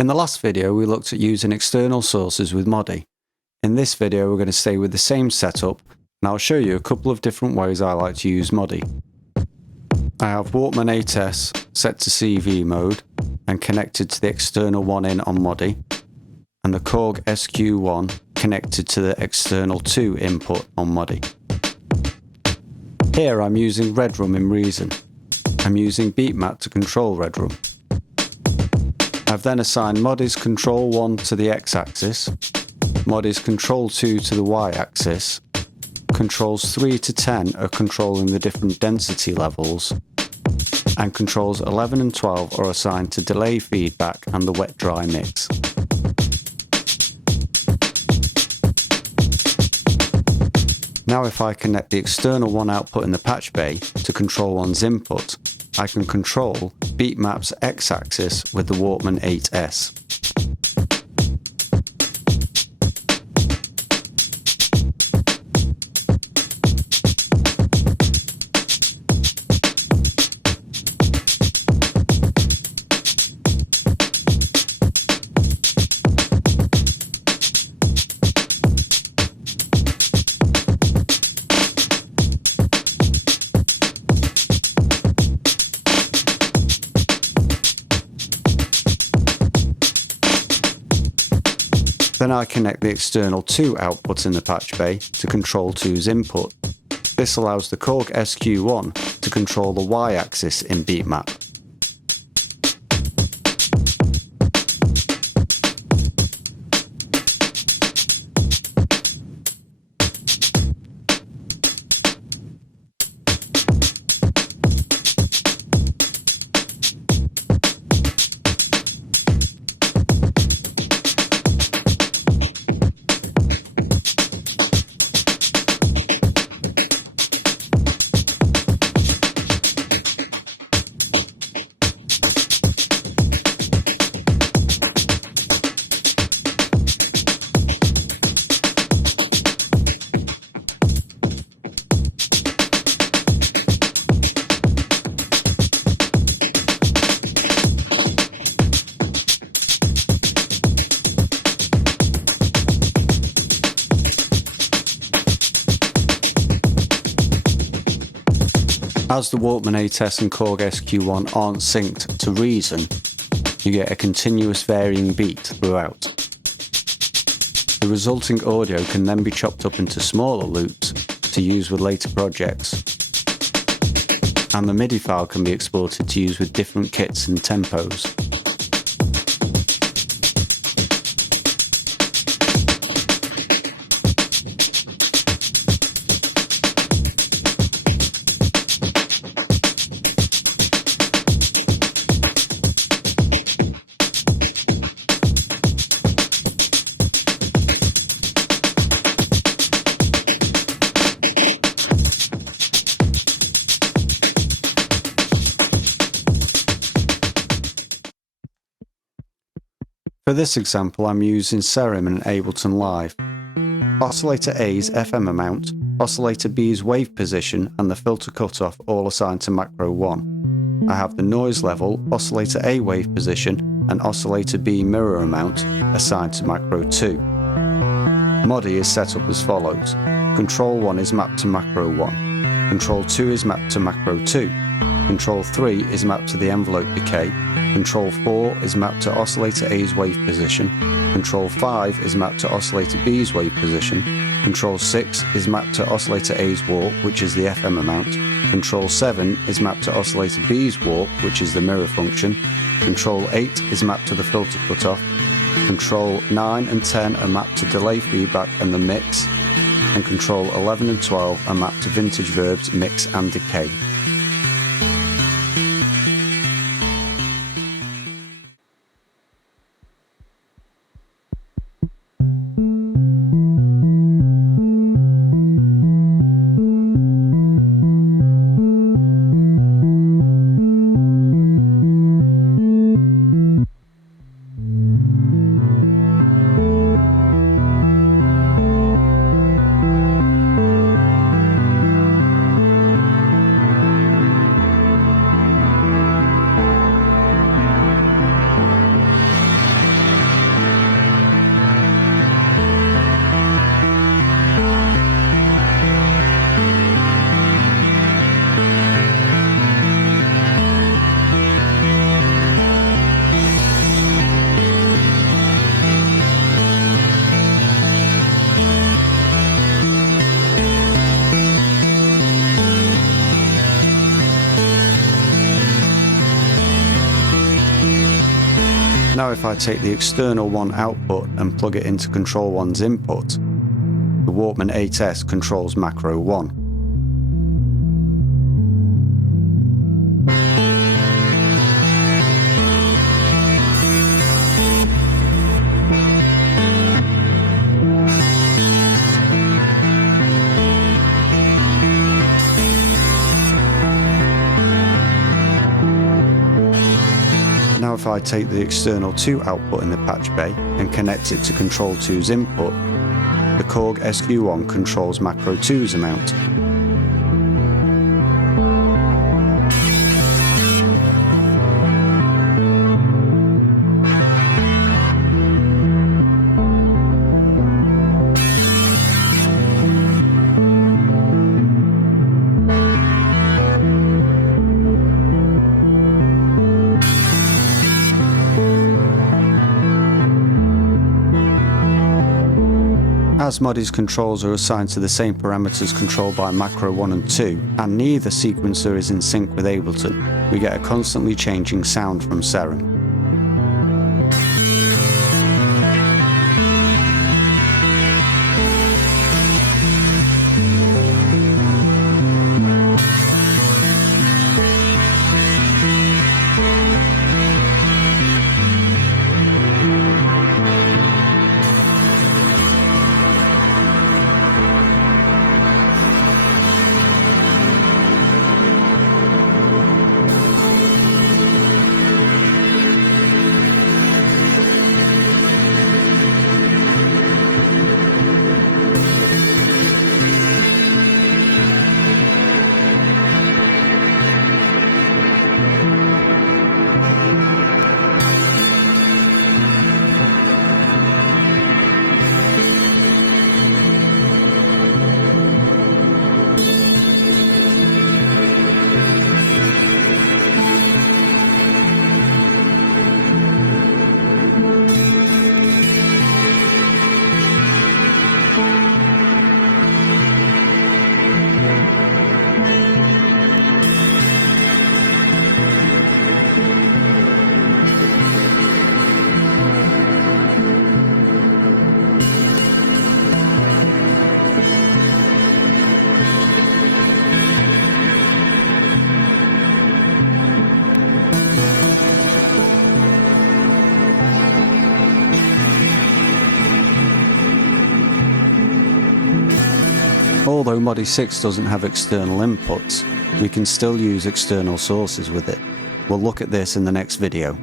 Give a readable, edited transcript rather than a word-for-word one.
In the last video, we looked at using external sources with MIDI. In this video, we're going to stay with the same setup, and I'll show you a couple of different ways I like to use MIDI. I have Walkman 8S set to CV mode and connected to the external one in on MIDI, and the Korg SQ1 connected to the external 2 input on MIDI. Here I'm using Redrum in Reason. I'm using Beatmap to control Redrum. I've then assigned MIDI's control 1 to the x-axis, MIDI's control 2 to the y-axis, controls 3 to 10 are controlling the different density levels, and controls 11 and 12 are assigned to delay feedback and the wet-dry mix. Now if I connect the external 1 output in the patchbay to control 1's input, I can control Beatmap's x-axis with the Walkman 8S. Then I connect the external 2 output in the patchbay to control 2's input. This allows the Korg SQ1 to control the y-axis in Beatmap. As the Walkman 8S and Korg SQ1 aren't synced to Reason, you get a continuous varying beat throughout. The resulting audio can then be chopped up into smaller loops to use with later projects, and the MIDI file can be exported to use with different kits and tempos. For this example, I'm using Serim and Ableton Live. Oscillator A's FM amount, Oscillator B's wave position and the filter cutoff all assigned to macro 1. I have the noise level, Oscillator A wave position and Oscillator B mirror amount assigned to macro 2. MIDI is set up as follows. Control 1 is mapped to macro 1. Control 2 is mapped to macro 2. Control 3 is mapped to the envelope decay. Control 4 is mapped to Oscillator A's wave position. Control 5 is mapped to Oscillator B's wave position. Control 6 is mapped to Oscillator A's warp, which is the FM amount. Control 7 is mapped to Oscillator B's warp, which is the mirror function. Control 8 is mapped to the filter cutoff. Control 9 and 10 are mapped to delay feedback and the mix. And Control 11 and 12 are mapped to vintage verbs, mix and decay. Now if I take the external 1 output and plug it into control 1's input, the Walkman 8S controls macro 1. Now if I take the external 2 output in the patch bay and connect it to control 2's input, the Korg SQ1 controls macro 2's amount. As MIDI's controls are assigned to the same parameters controlled by macro 1 and 2, and neither sequencer is in sync with Ableton, we get a constantly changing sound from Serum. Although MIDI 6 doesn't have external inputs, we can still use external sources with it. We'll look at this in the next video.